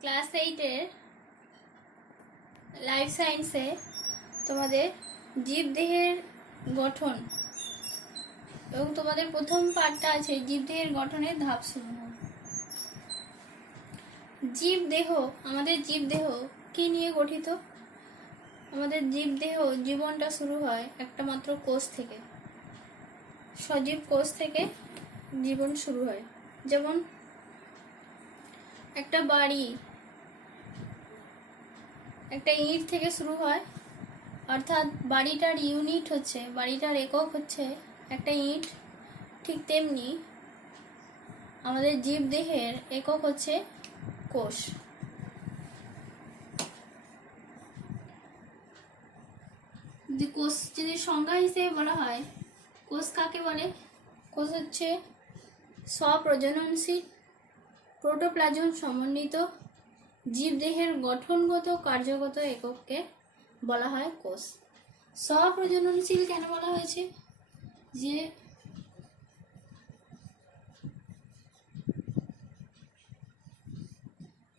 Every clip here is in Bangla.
ক্লাস 8-এর লাইফ সায়েন্সে তোমাদের জীবদেহের গঠন এবং তোমাদের প্রথম পার্টটা আছে জীবদেহের গঠনের ধাপসমূহ। জীবদেহ, আমাদের জীবদেহ কি নিয়ে গঠিত? আমাদের জীবদেহ জীবনটা শুরু হয় একটা মাত্র কোষ থেকে, সজীব কোষ থেকে জীবন শুরু হয়। যেমন একটা বাড়ি একটা ইট থেকে শুরু হয়, অর্থাৎ বাড়িটার ইউনিট হচ্ছে, বাড়িটার একক হচ্ছে একটা ইট। ঠিক তেমনি আমাদের জীবদেহের একক হচ্ছে কোষ। কোষ যদি সংজ্ঞা হিসেবে বলা হয়, কোষ কাকে বলে? কোষ হচ্ছে স্বপ্রজননশীল প্রোটোপ্লাজম সমন্বিত জীবদেহের গঠনগত কার্যগত একককে বলা হয় কোষ। স্বপ্রজননশীল কেন বলা হয়েছে? যে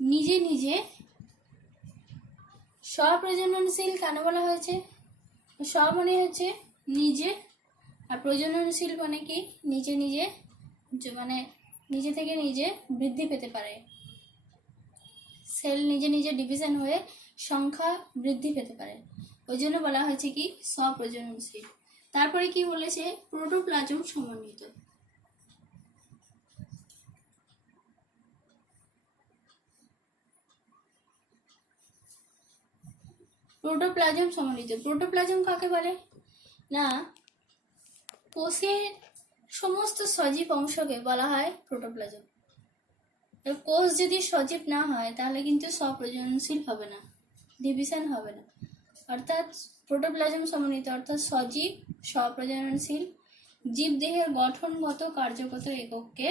নিজে নিজে স্বপ্রজননশীল কেন বলা হয়েছে? স্ব মানে হচ্ছে নিজে, আর প্রজননশীল মানে কি? নিজে নিজে, মানে নিজে থেকে নিজে বৃদ্ধি পেতে পারে। সেল নিজে নিজে ডিভিশন হয়ে সংখ্যা বৃদ্ধি পেতে পারে, ওই জন্য বলা হয়েছে কি স্বপ্রজননশীল। তারপরে কি বলেছে? প্রোটোপ্লাজম সমন্বিত। প্রোটোপ্লাজম সমন্বিত, প্রোটোপ্লাজম কাকে বলে? না, কোষের সমস্ত সজীব অংশকে বলা হয় প্রোটোপ্লাজম। কোষ যদি সজীব না হয় তাহলে কিন্তু স্বপ্রজননশীল হবে না, ডিভিশন হবে না। অর্থাৎ প্রোটোপ্লাজম সমন্বিত অর্থাৎ সজীব স্বপ্রজননশীল জীবদেহের গঠনগত কার্যগত একককে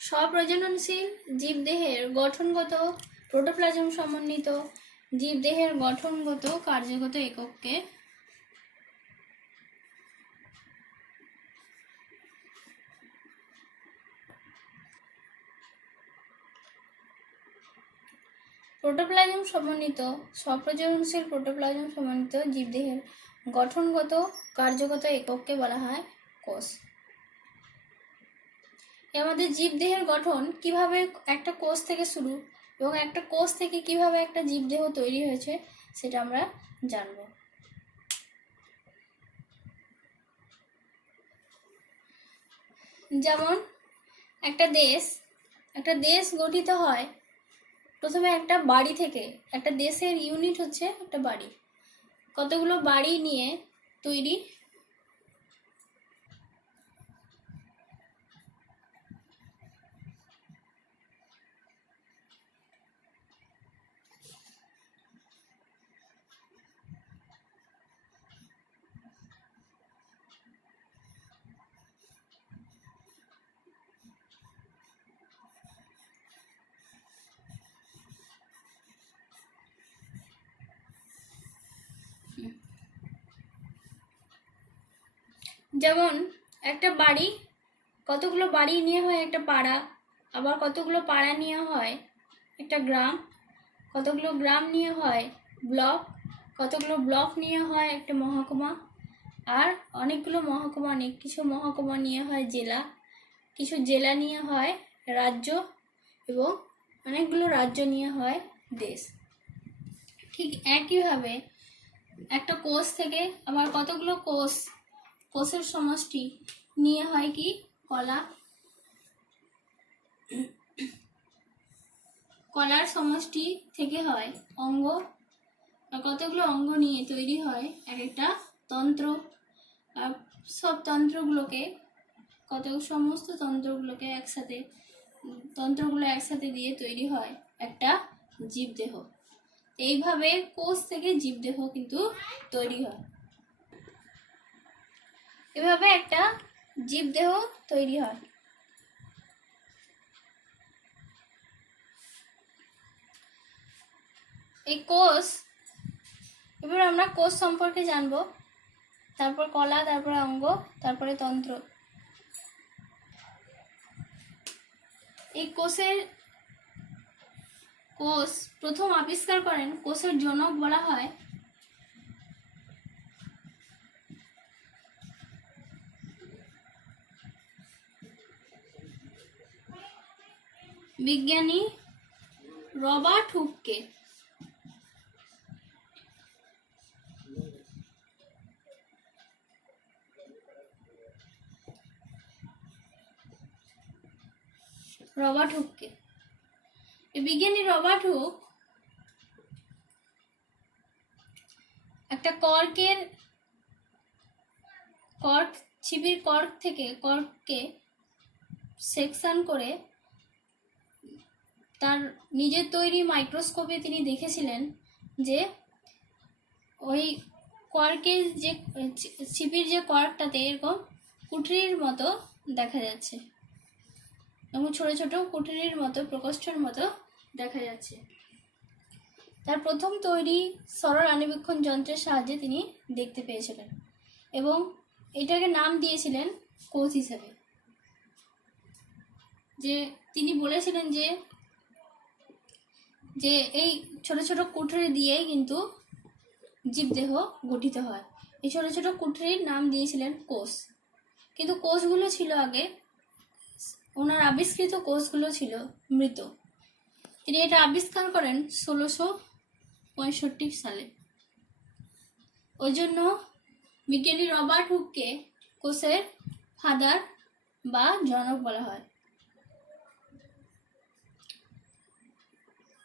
স্বপ্রজননশীল জীবদেহের গঠনগত প্রোটোপ্লাজম সমন্বিত জীবদেহের গঠনগত কার্যগত একককে প্রোটোপ্লাজম সমন্বিত স্বপ্রজননশীল প্রোটোপ্লাজম সমন্বিত জীবদেহের গঠনগত কার্যগত একককে বলা হয় কোষ। আমাদের জীবদেহের গঠন কিভাবে একটা কোষ থেকে শুরু এবং একটা কোষ থেকে কিভাবে একটা জীবদেহ তৈরি হয়েছে সেটা আমরা জানব। যেমন একটা দেশ গঠিত হয় প্রথমে একটা বাড়ি থেকে। একটা দেশের ইউনিট হচ্ছে একটা বাড়ি, কতগুলো বাড়ি নিয়ে তৈরি। যেমন একটা বাড়ি, কতগুলো বাড়ি নিয়ে হয় একটা পাড়া, আবার কতগুলো পাড়া নিয়ে হয় একটা গ্রাম, কতগুলো গ্রাম নিয়ে হয় ব্লক, কতগুলো ব্লক নিয়ে হয় একটা মহকুমা, আর অনেকগুলো মহকুমা, কিছু মহকুমা নিয়ে হয় জেলা, কিছু জেলা নিয়ে হয় রাজ্য, এবং অনেকগুলো রাজ্য নিয়ে হয় দেশ। ঠিক একইভাবে একটা কোষ থেকে আবার কতগুলো কোষের সমষ্টি নিয়ে হয় কি কলা, কলার সমষ্টি থেকে হয় অঙ্গ, আর কতগুলো অঙ্গ নিয়ে তৈরি হয় এক একটা তন্ত্র। আর সব তন্ত্রগুলোকে সমস্ত তন্ত্রগুলোকে একসাথে দিয়ে তৈরি হয় একটা জীবদেহ। এইভাবে কোষ থেকে জীবদেহ কিন্তু তৈরি হয়। এভাবে একটা জীবদেহ তৈরি হয়। এই কোষ, এবার আমরা কোষ সম্পর্কে জানবো, তারপর কলা, তারপরে অঙ্গ, তারপরে তন্ত্র। এই কোষ প্রথম আবিষ্কার করেন, কোষের জনক বলা হয় বিজ্ঞানী রবার্ট হুককে। এই বিজ্ঞানী রবার্ট হুক একটা ছিপির কর্ক থেকে কর্ককে সেকশন করে তার নিজের তৈরি মাইক্রোস্কোপে তিনি দেখেছিলেন যে ওই কর্কের যে ছিপির যে কর্কটাতে এরকম কুঠরির মতো দেখা যাচ্ছে এবং ছোট ছোট কুঠরির মতো, প্রকোষ্ঠের মতো দেখা যাচ্ছে। তার প্রথম তৈরি সরল আণুবীক্ষণ যন্ত্রের সাহায্যে তিনি দেখতে পেয়েছিলেন এবং এটাকে নাম দিয়েছিলেন কোষ হিসেবে। যে তিনি বলেছিলেন যে এই ছোট ছোট কুঠরি দিয়েই কিন্তু জীবদেহ গঠিত হয়। এই ছোট ছোট কুঠরির নাম দিয়েছিলেন কোষ। কিন্তু কোষগুলো ছিল আগে, ওনার আবিষ্কৃত কোষগুলো ছিল মৃত। তিনি এটা আবিষ্কার করেন 1665 সালে। ওই জন্য বিজ্ঞানী রবার্ট হুককে কোষের ফাদার বা জনক বলা হয়।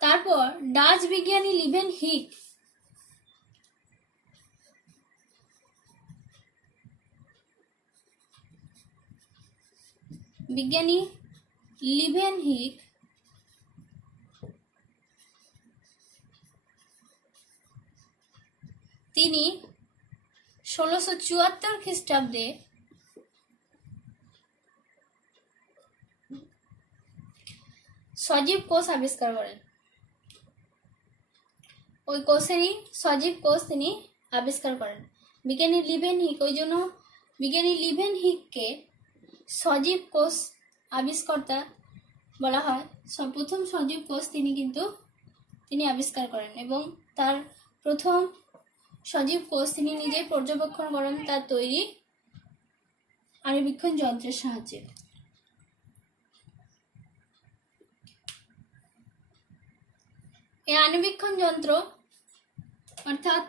তারপর ডাচ বিজ্ঞানী লিভেনহিক তিনি 1674 খ্রিস্টাব্দে সজীব কোষ আবিষ্কার করেন। ওই কোষেরই সজীব কোষ তিনি আবিষ্কার করেন বিজ্ঞানী লিভেনহিক। ওই জন্য বিজ্ঞানী লিভেনহিককে সজীব কোষ আবিষ্কর্তা বলা হয়। প্রথম সজীব কোষ তিনি আবিষ্কার করেন এবং তার প্রথম সজীব কোষ তিনি নিজেই পর্যবেক্ষণ করেন তার তৈরি আণুবীক্ষণ যন্ত্রের সাহায্যে। এই আণুবীক্ষণ যন্ত্র অর্থাৎ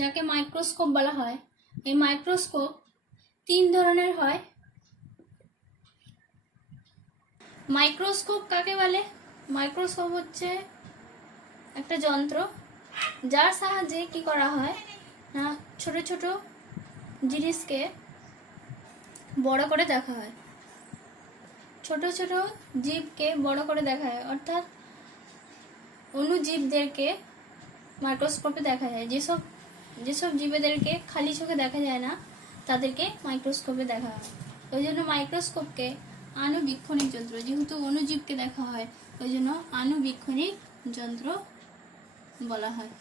যাকে মাইক্রোস্কোপ বলা হয়, এই মাইক্রোস্কোপ 3 ধরনের হয়। মাইক্রোস্কোপ কাকে বলে? মাইক্রোস্কোপ হচ্ছে একটা যন্ত্র যার সাহায্যে কি করা হয় না, ছোট ছোট জিনিসকে বড় করে দেখা হয়, ছোট ছোট জীবকে বড় করে দেখা হয়। অর্থাৎ অণুজীবদেরকে মাইক্রোস্কোপে দেখা যায়। যেসব জীবেদেরকে খালি চোখে দেখা যায় না, তাদেরকে মাইক্রোস্কোপে দেখা হয়। ওই জন্য মাইক্রোস্কোপকে আণুবীক্ষণিক যন্ত্র, যেহেতু অণুজীবকে দেখা হয় ওই জন্য আণুবীক্ষণিক যন্ত্র বলা হয়।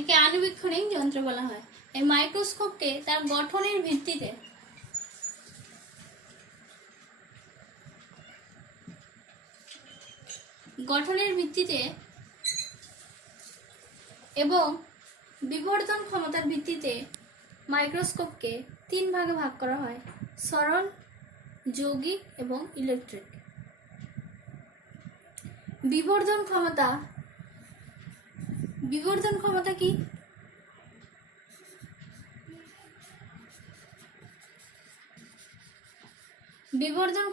একে আণুবীক্ষণিক যন্ত্র বলা হয়। এই মাইক্রোস্কোপকে তার গঠনের ভিত্তিতে এবং বিবর্ধন ক্ষমতার ভিত্তিতে মাইক্রোস্কোপকে 3 ভাগে ভাগ করা হয়: সরল, যৌগিক এবং ইলেকট্রিক। বিবর্ধন ক্ষমতা কি? বিবর্ধন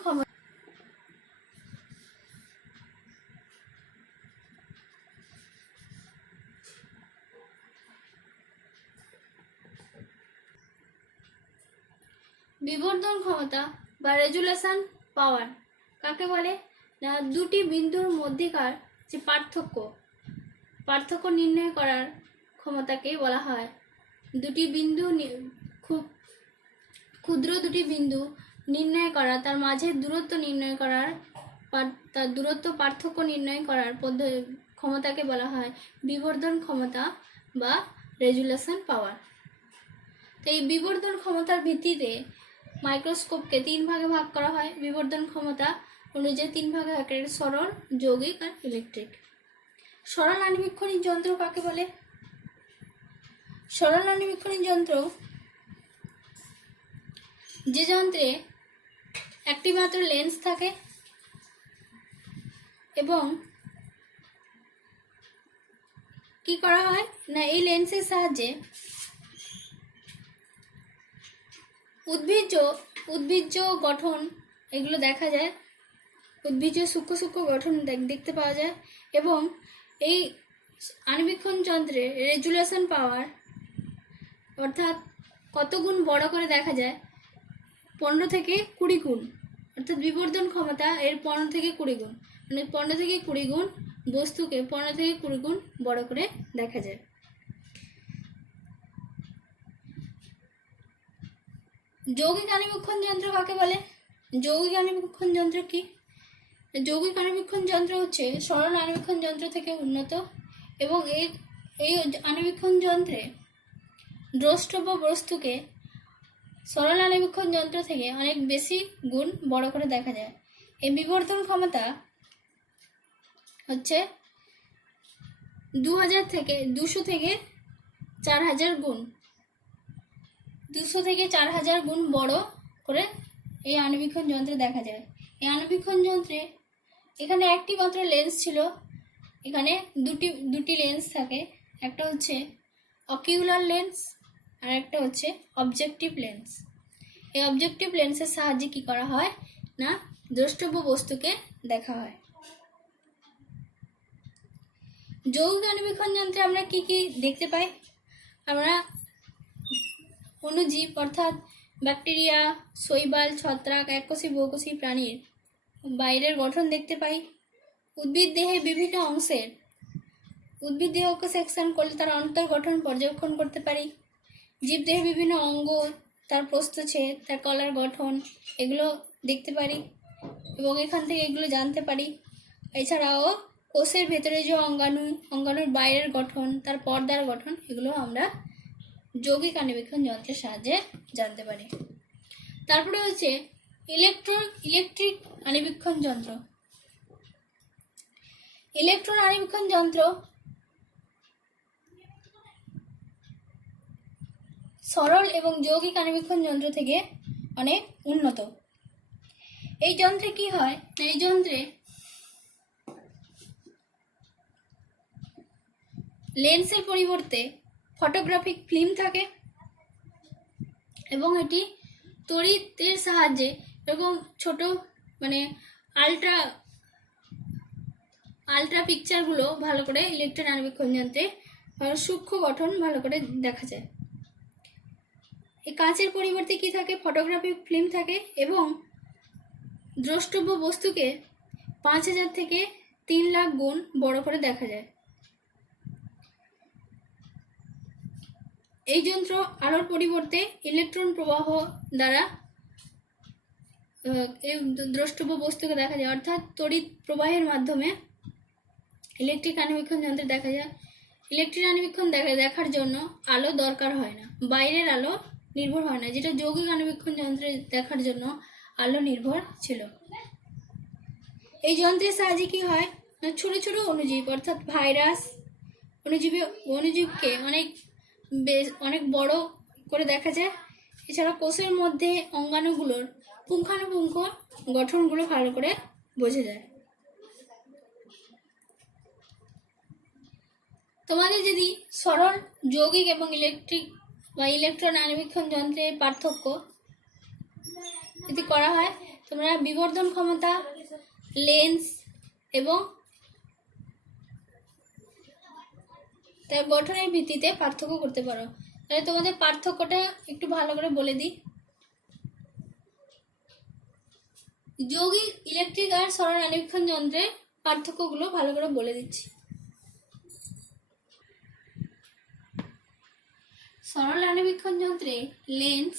ক্ষমতা বা রেজুলেশন পাওয়ার কাকে বলে না, দুটি বিন্দুর মধ্যেকার যে পার্থক্য নির্ণয় করার ক্ষমতাকে বলা হয় দুটি বিন্দু খুব ক্ষুদ্র দুটি বিন্দু নির্ণয় করা, তার মাঝে দূরত্ব নির্ণয় করার, তার দূরত্ব পার্থক্য নির্ণয় করার ক্ষমতাকে বলা হয় বিবর্ধন ক্ষমতা বা রেজুলেশন পাওয়ার। তো এই বিবর্ধন ক্ষমতার ভিত্তিতে মাইক্রোস্কোপকে 3 ভাগে ভাগ করা হয়। বিবর্ধন ক্ষমতা অনুযায়ী 3 ভাগে ভাগ করা: সরল, যৌগিক আর ইলেকট্রিক। সরল আণুবীক্ষণিক যন্ত্র কাকে বলে? সরল আণুবীক্ষণিক যন্ত্র যে যন্ত্রে একটি মাত্র লেন্স থাকে এবং কি করা হয় না, এই লেন্সের সাহায্যে উদ্ভিজ্জ গঠন এগুলো দেখা যায়, উদ্ভিজ্জ সূক্ষ্ম সূক্ষ্ম গঠন দেখতে পাওয়া যায়। এবং এই আণুবীক্ষণ যন্ত্রে রেজুলেশন পাওয়ার অর্থাৎ কত গুণ বড় করে দেখা যায়, 15 থেকে 20 গুণ, অর্থাৎ বিবর্ধন ক্ষমতা এর 15 থেকে 20 গুণ, মানে 15 থেকে 20 গুণ বস্তুকে 15 থেকে 20 গুণ বড় করে দেখা যায়। যৌগিক আণুবীক্ষণ যন্ত্র কাকে বলে? যৌগিক আণুবীক্ষণ যন্ত্র কি? যৌগিক আণুবীক্ষণ যন্ত্র হচ্ছে সরল আণুবীক্ষণ যন্ত্র থেকে উন্নত এবং এই আণুবীক্ষণ যন্ত্রে দ্রষ্টব্য বস্তুকে সরল আণুবীক্ষণ যন্ত্র থেকে অনেক বেশি গুণ বড় করে দেখা যায়। এই বিবর্ধন ক্ষমতা হচ্ছে 200 থেকে 4000 গুণ, 200 থেকে 4000 গুণ বড় করে এই আণুবীক্ষণ যন্ত্রে দেখা যায়। এই আণুবীক্ষণ যন্ত্রে এখানে একটি মাত্র লেন্স ছিল, এখানে দুটি লেন্স থাকে, একটা হচ্ছে অকিউলার লেন্স আর একটা হচ্ছে অবজেক্টিভ লেন্স। এই অবজেক্টিভ লেন্সের সাহায্যে কি করা হয় না, দ্রষ্টব্য বস্তুকে দেখা হয়। যৌগিক আণুবীক্ষণ যন্ত্রে আমরা কি কি দেখতে পাই? আমরা অণুজীব অর্থাৎ ব্যাকটেরিয়া, শৈবাল, ছত্রাক, এককোষী বহুকোষী প্রাণীর বাইরের গঠন দেখতে পাই। উদ্ভিদ দেহের বিভিন্ন অংশের উদ্ভিদ দেহকে সেকশন করলে তার অন্তর্গঠন পর্যবেক্ষণ করতে পারি। জীবদেহের বিভিন্ন অঙ্গ, তার প্রস্থচ্ছেদ, তার কলার গঠন এগুলো দেখতে পারি এবং এখান থেকে এগুলো জানতে পারি। এছাড়াও কোষের ভেতরে যে অঙ্গাণুর বাইরের গঠন, তার পর্দার গঠন এগুলো আমরা যৌগিক আণুবীক্ষণ যন্ত্রের সাহায্যে জানতে পারি। তারপরে হচ্ছে ইলেকট্রিক আণুবীক্ষণ যন্ত্র। ইলেকট্রন আণুবীক্ষণ যন্ত্র সরল এবং যৌগিক আণুবীক্ষণ যন্ত্র থেকে অনেক উন্নত। এই যন্ত্রে কি হয়, এই যন্ত্রে লেন্সের পরিবর্তে ফটোগ্রাফিক ফিল্ম থাকে এবং এটি তড়িতের সাহায্যে এরকম ছোট মানে আলট্রা পিকচারগুলো ভালো করে ইলেকট্রন আণুবীক্ষণ যন্ত্রে সূক্ষ্ম গঠন ভালো করে দেখা যায়। এই কাঁচের পরিবর্তে কি থাকে, ফটোগ্রাফিক ফিল্ম থাকে এবং দ্রষ্টব্য বস্তুকে 5000 থেকে 3 লাখ গুণ বড় করে দেখা যায়। এই যন্ত্র আলোর পরিবর্তে ইলেকট্রন প্রবাহ দ্বারা দ্রষ্টব্য বস্তুকে দেখা যায়, অর্থাৎ তড়িৎ প্রবাহের মাধ্যমে ইলেকট্রিক আণুবীক্ষণ যন্ত্রে দেখা যায়। ইলেকট্রিক আণুবীক্ষণ দেখার জন্য আলো দরকার হয় না, বাইরের আলো নির্ভর হয় না, যেটা যৌগিক আণুবীক্ষণ যন্ত্রে দেখার জন্য আলো নির্ভর ছিল। এই যন্ত্রের সাহায্যে কি হয় না, ছোট ছোট অণুজীব অর্থাৎ ভাইরাস অণুজীবকে অনেক বড় করে দেখা যায়। এছাড়া কোষের মধ্যে অঙ্গাণুগুলোর পুঙ্খানুপুঙ্খ গঠনগুলো ভালো করে বোঝা যায়। তোমাদের যদি সরল, যৌগিক এবং ইলেকট্রন আণুবীক্ষণ যন্ত্রের পার্থক্য যদি করা হয়, তোমরা বিবর্ধন ক্ষমতা, লেন্স এবং তার গঠনের ভিত্তিতে পার্থক্য করতে পারো। তাহলে তোমাদের পার্থক্যটা একটু ভালো করে বলে দিই। যৌগিক, ইলেকট্রিক আর সরল আণুবীক্ষণ যন্ত্রের পার্থক্যগুলো ভালো করে বলে দিচ্ছি। সরল অণুবীক্ষণ যন্ত্রে লেন্স,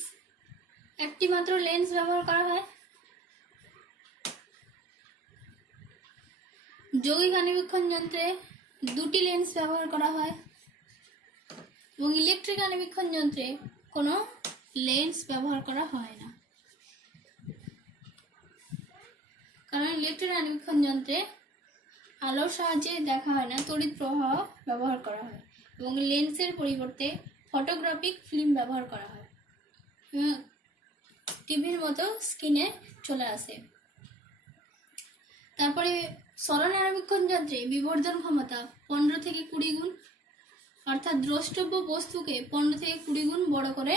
একটি মাত্র লেন্স ব্যবহার করা হয়। যৌগিক অণুবীক্ষণ যন্ত্রে দুটি লেন্স ব্যবহার করা হয় এবং ইলেকট্রিক অণুবীক্ষণ যন্ত্রে কোনো লেন্স ব্যবহার করা হয় না, কারণ ইলেকট্রিক অণুবীক্ষণ যন্ত্রে আলোর সাহায্যে দেখা হয় না, তড়িৎ প্রবাহ ব্যবহার করা হয় এবং লেন্সের পরিবর্তে ফটোগ্রাফিক ফিল্ম ব্যবহার করা হয়। টিভির মতো স্ক্রিনে চলে আসে। তারপরে সরল অণুবীক্ষণ যন্ত্রে বিবর্ধন ক্ষমতা 15 থেকে 20 গুণ, অর্থাৎ দ্রষ্টব্য বস্তুকে 15 থেকে 20 গুণ বড় করে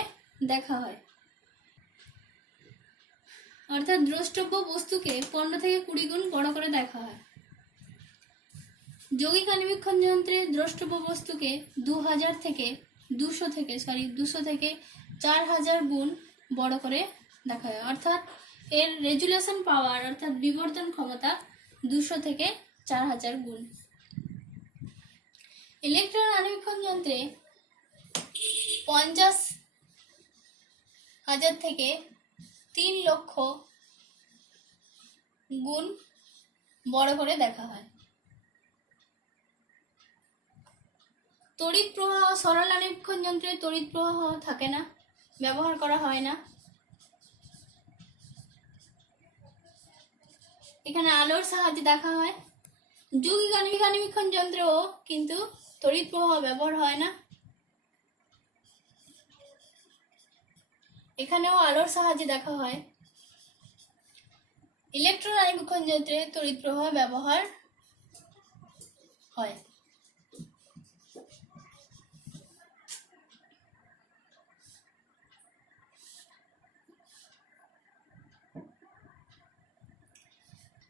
দেখা হয়। যৌগিক অণুবীক্ষণ যন্ত্রে দ্রষ্টব্য বস্তুকে 200 থেকে 4000 গুণ বড় করে দেখা হয়, অর্থাৎ এর রেজুলেশন পাওয়ার অর্থাৎ বিবর্ধন ক্ষমতা 200 থেকে 4000 গুণ। ইলেকট্রন অণুবীক্ষণ যন্ত্রে 50,000 থেকে 3 লক্ষ গুণ বড় করে দেখা হয়। তড়িৎ প্রবাহ, সরল অণুবীক্ষণ যন্ত্রে তড়িৎ প্রবাহ থাকে না, ব্যবহার করা হয় না। এখানে আলোর সাহায্যে দেখা হয়। যৌগিক অণুবীক্ষণ যন্ত্রেও কিন্তু তড়িৎ প্রবাহ ব্যবহার হয় না, এখানেও আলোর সাহায্যে দেখা হয়। ইলেকট্রন অণুবীক্ষণ যন্ত্রে তড়িৎ প্রবাহ ব্যবহার হয়।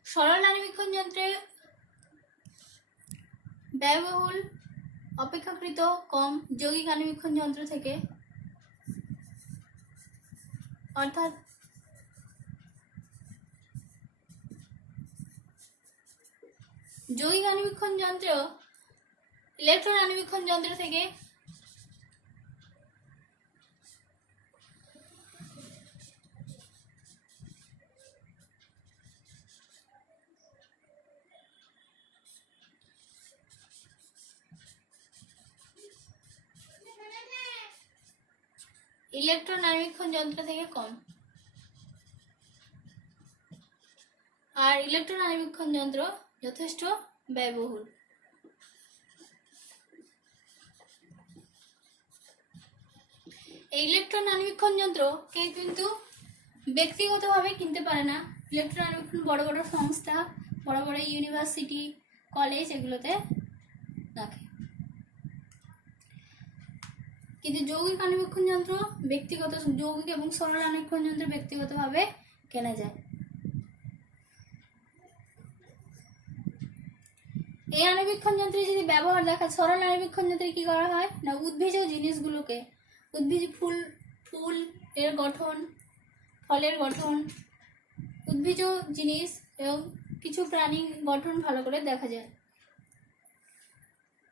সরল অণুবীক্ষণ যন্ত্রে ব্যয়বহুল অপেক্ষাকৃত কম যৌগিক অণুবীক্ষণ যন্ত্র থেকে, অর্থাৎ যৌগিক অণুবীক্ষণ যন্ত্রেও ইলেকট্রন অণুবীক্ষণ যন্ত্র থেকে কম, আর ইলেকট্রন অণুবীক্ষণ যন্ত্র যথেষ্ট ব্যয়বহুল। এই ইলেকট্রন অণুবীক্ষণ যন্ত্রকে কিন্তু ব্যক্তিগতভাবে কিনতে পারে না। ইলেকট্রন অণুবীক্ষণ বড় বড় সংস্থা, বড় বড় ইউনিভার্সিটি, কলেজ এগুলোতে রাখে, কিন্তু যৌগিক অণুবীক্ষণ যন্ত্র ব্যক্তিগত, যৌগিক এবং সরল অণুবীক্ষণ যন্ত্র ব্যক্তিগতভাবে কেনা যায়। এই অণুবীক্ষণ যন্ত্রে যদি ব্যবহার দেখা, সরল অণুবীক্ষণ যন্ত্রে কি করা হয় না, উদ্ভিজ জিনিসগুলোকে, উদ্ভিজ ফুল এর গঠন, ফলের গঠন, উদ্ভিজ জিনিস এবং কিছু প্রাণীর গঠন ভালো করে দেখা যায়।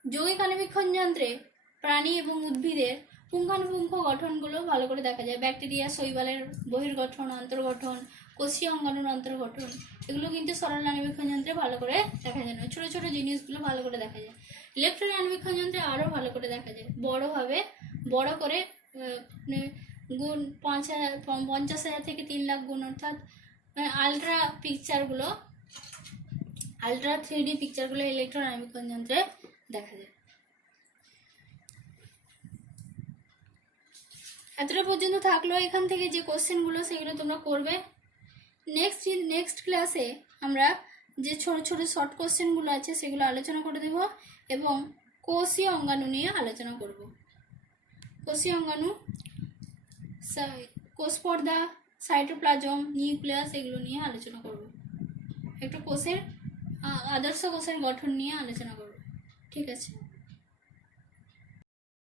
যৌগিক অণুবীক্ষণ যন্ত্রে প্রাণী এবং উদ্ভিদের পুঙ্খানুপুঙ্খ গঠনগুলো ভালো করে দেখা যায়। ব্যাকটেরিয়া, শৈবালের বহির্গঠন, অন্তর্গঠন, কোষীয় অঙ্গাণুর অন্তর্গঠন, এগুলো কিন্তু সরল অণুবীক্ষণ যন্ত্রে ভালো করে দেখা যায় না। ছোট ছোট জিনিসগুলো ভালো করে দেখা যায়। ইলেকট্রন অণুবীক্ষণ যন্ত্রে আরও ভালো করে দেখা যায়, বড় করে গুণ 50,000 থেকে 3 লাখ গুণ, অর্থাৎ আলট্রা 3D পিকচারগুলো ইলেকট্রন অণুবীক্ষণ যন্ত্রে দেখা যায়। এতটা পর্যন্ত থাকলো। এখান থেকে যে কোশ্চেনগুলো সেগুলো তোমরা করবে। নেক্সট ক্লাসে আমরা যে ছোট ছোট শর্ট কোশ্চেনগুলো আছে সেগুলো আলোচনা করে দেব এবং কোষীয় অঙ্গাণু নিয়ে আলোচনা করব। কোষীয় অঙ্গাণু, কোষ পর্দা, সাইটোপ্লাজম, নিউক্লিয়াস এগুলো নিয়ে আলোচনা করব। একটু আদর্শ কোষের গঠন নিয়ে আলোচনা করব। ঠিক আছে।